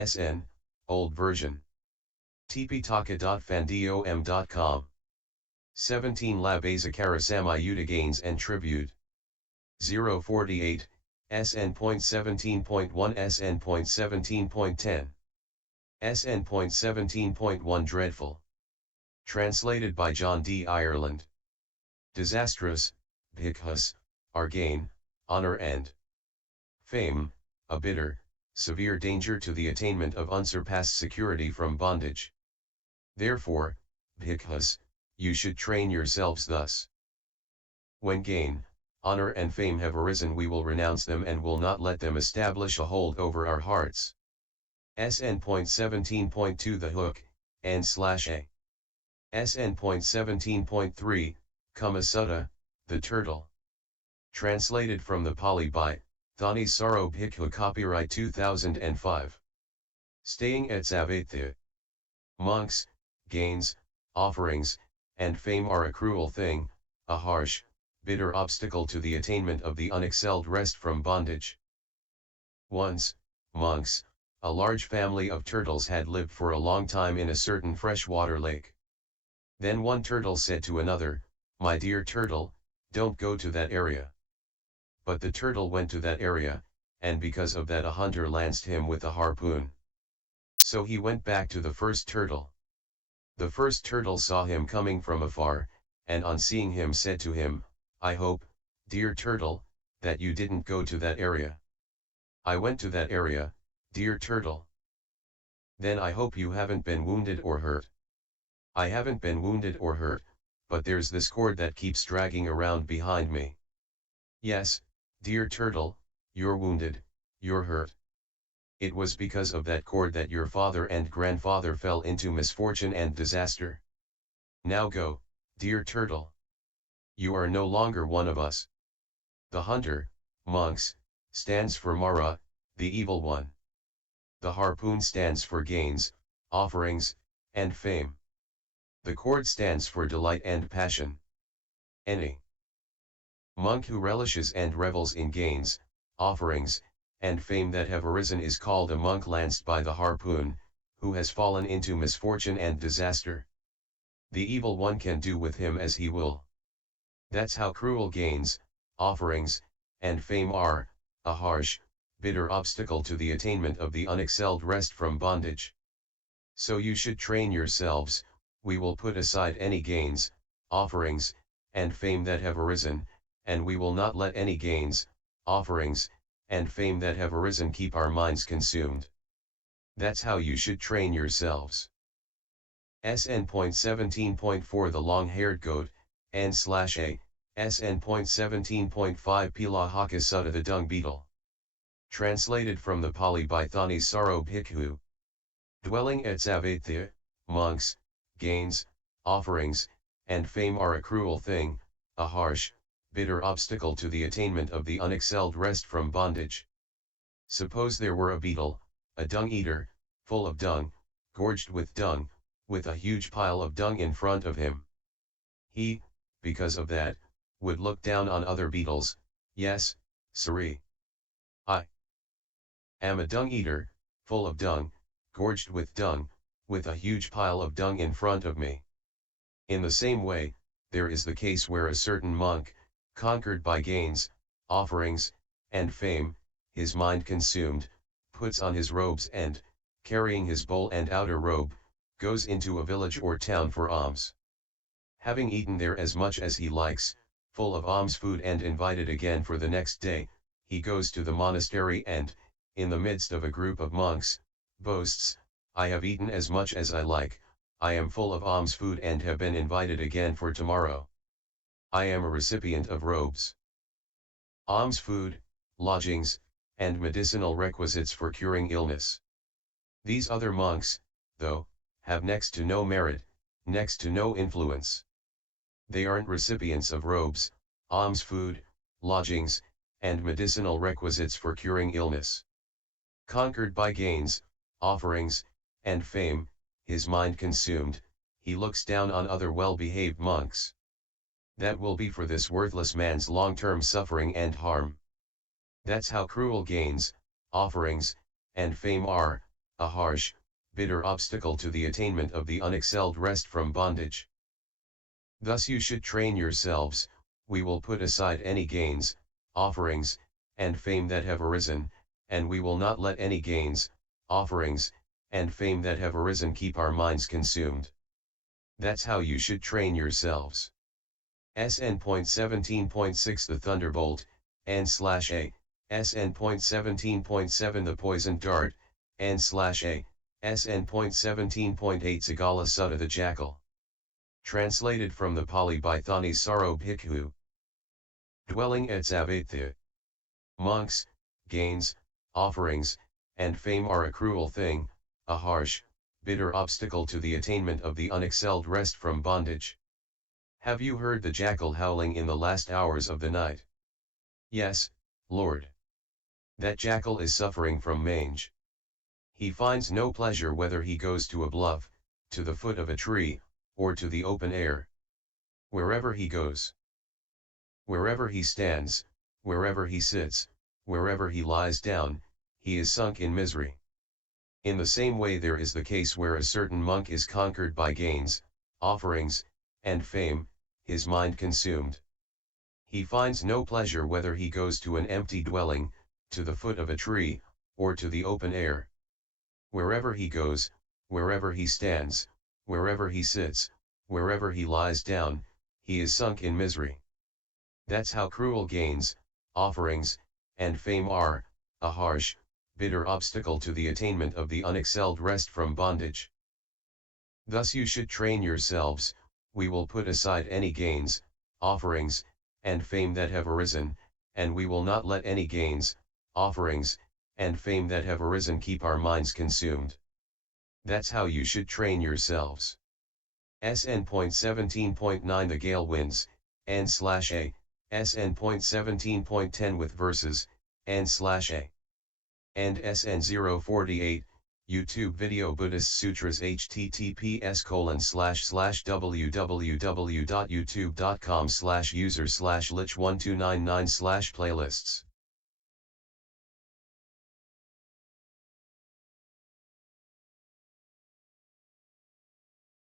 SN, old version. Tipitaka.fandom.com. 17 Labhasakkara-samyutta-Gains and Tribute. 048, SN.17.1 SN.17.10. SN.17.1 Dreadful. Translated by John D. Ireland. Disastrous, Bhikkhus, are gain, honor and fame, a bitter, severe danger to the attainment of unsurpassed security from bondage. Therefore, Bhikkhus, you should train yourselves thus. When gain, honor and fame have arisen, we will renounce them and will not let them establish a hold over our hearts. SN.17.2 The Hook, N/A. SN.17.3, Kumma Sutta, The Turtle. Translated from the Pali by Thanissaro Bhikkhu, copyright 2005. Staying at Savatthi. Monks, gains, offerings, and fame are a cruel thing, a harsh, bitter obstacle to the attainment of the unexcelled rest from bondage. Once, monks, a large family of turtles had lived for a long time in a certain freshwater lake. Then one turtle said to another, "My dear turtle, don't go to that area." But the turtle went to that area, and because of that a hunter lanced him with a harpoon. So he went back to the first turtle. The first turtle saw him coming from afar, and on seeing him said to him, "I hope, dear turtle, that you didn't go to that area." "I went to that area, dear turtle." "Then I hope you haven't been wounded or hurt." "I haven't been wounded or hurt, but there's this cord that keeps dragging around behind me." "Yes, dear turtle, you're wounded, you're hurt. It was because of that cord that your father and grandfather fell into misfortune and disaster. Now go, dear turtle. You are no longer one of us." The hunter, monks, stands for Mara, the evil one. The harpoon stands for gains, offerings, and fame. The cord stands for delight and passion. Any monk who relishes and revels in gains, offerings, and fame that have arisen is called a monk lanced by the harpoon, who has fallen into misfortune and disaster. The evil one can do with him as he will. That's how cruel gains, offerings, and fame are, a harsh, bitter obstacle to the attainment of the unexcelled rest from bondage. So you should train yourselves. We will put aside any gains, offerings, and fame that have arisen, and we will not let any gains, offerings, and fame that have arisen keep our minds consumed. That's how you should train yourselves. SN.17.4 The Long-Haired Goat, N/A, SN.17.5 Pilahaka Sutta The Dung Beetle. Translated from the Pali by Thanissaro Bhikkhu. Dwelling at Savatthi, monks, gains, offerings, and fame are a cruel thing, a harsh, bitter obstacle to the attainment of the unexcelled rest from bondage. Suppose there were a beetle, a dung-eater, full of dung, gorged with dung, with a huge pile of dung in front of him. He, because of that, would look down on other beetles. "Yes, siree. I am a dung-eater, full of dung, gorged with a huge pile of dung in front of me." In the same way, there is the case where a certain monk, conquered by gains, offerings, and fame, his mind consumed, puts on his robes and, carrying his bowl and outer robe, goes into a village or town for alms. Having eaten there as much as he likes, full of alms food and invited again for the next day, he goes to the monastery and, in the midst of a group of monks, boasts, "I have eaten as much as I like, I am full of alms food and have been invited again for tomorrow. I am a recipient of robes, alms food, lodgings, and medicinal requisites for curing illness." These other monks, though, have next to no merit, next to no influence. They aren't recipients of robes, alms food, lodgings, and medicinal requisites for curing illness. Conquered by gains, offerings, and fame, his mind consumed, he looks down on other well-behaved monks. That will be for this worthless man's long-term suffering and harm. That's how cruel gains, offerings, and fame are, a harsh, bitter obstacle to the attainment of the unexcelled rest from bondage. Thus you should train yourselves, we will put aside any gains, offerings, and fame that have arisen, and we will not let any gains, offerings, and fame that have arisen keep our minds consumed. That's how you should train yourselves. SN.17.6 The Thunderbolt, N/A, SN.17.7 The Poisoned Dart, N/A, SN.17.8 Sagala Sutta The Jackal. Translated from the Pali by Thanissaro Bhikkhu. Dwelling at Savatthi. Monks, gains, offerings, and fame are a cruel thing, a harsh, bitter obstacle to the attainment of the unexcelled rest from bondage. Have you heard the jackal howling in the last hours of the night? Yes, Lord. That jackal is suffering from mange. He finds no pleasure whether he goes to a bluff, to the foot of a tree, or to the open air. Wherever he goes, wherever he stands, wherever he sits, wherever he lies down, he is sunk in misery. In the same way there is the case where a certain monk is conquered by gains, offerings, and fame, his mind consumed. He finds no pleasure whether he goes to an empty dwelling, to the foot of a tree, or to the open air. Wherever he goes, wherever he stands, wherever he sits, wherever he lies down, he is sunk in misery. That's how cruel gains, offerings, and fame are, a harsh, bitter obstacle to the attainment of the unexcelled rest from bondage. Thus you should train yourselves, we will put aside any gains, offerings, and fame that have arisen, and we will not let any gains, offerings, and fame that have arisen keep our minds consumed. That's how you should train yourselves. SN.17.9 The Gale Winds, N/A, SN.17.10 with verses, N/A. And SN.048, YouTube video Buddhist Sutras https://www.youtube.com/user/lich1299/playlists